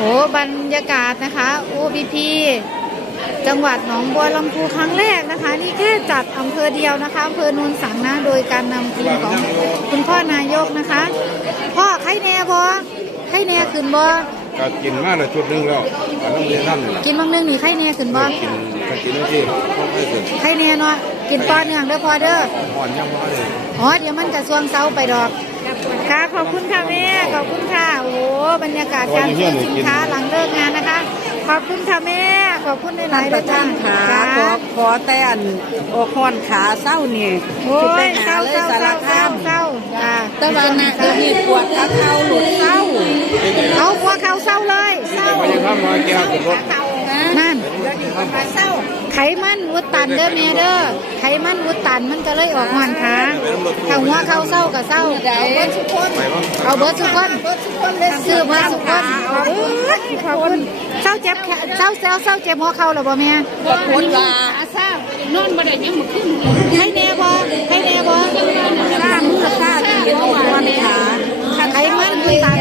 โอ้บรรยากาศนะคะโอ้พี่จังหวัดหนองบัวลำพูครั้งแรกนะคะนี่แค่จัดอำเภอเดียวนะคะอำเภอโนนสังนะโดยการนำทีมของคุณพ่อนายกนะคะพ่อไข่แน่บอไข่แน่ขึ้นบอก็กินมาแล้วชุดนึงแล้วอันนั้นเรียนนั่นกินบางนึงนี่ไข่แน่ขึ้นบอกินที่พ่อให้ขึ้นไข่แน่เนาะกินตอนเนื่องเด้อพอเด้ออ่อนยังมาเลยเดี๋ยวมันจะช่วงเช้าไปดอกค่ะขอบคุณค่ะแม่ขอบคุณค่ะโอ้บรรยากาศการซื้อสินค้าหลังเลิกงานนะคะขอบคุณค่ะแม่ขอบคุณในหลายๆท่านขาขอแต่อันโอคอนขาเศร้านี่โอ้ยเศร้าจ้าตะวันน่ะเดี๋ยวนี้ปวดขาเข่าหลุดเศร้าเอาหัวเข่าเศร้าเลยเศร้าไม่ยังทำน้อยแก้วขึ้นรถนั่นไขมันอุดตันเด้อเมียเด้อไขมันอุดตันมันก็เลยออกงอนขาถ้าหัวเข่าเศร้ากับเศร้าเอาเบิร์ดทุกคนซื้อมาทุกคนขอบคุณเศร้าเจ็บเศร้าเจ็บหัวเข่าหรอบ่เมียปวดว่าเศร้านอนบ่ได้ยังบ่ขึ้นให้แน่บ่ข้ามือข้าที่โอคอนขาไขมันอุดตัน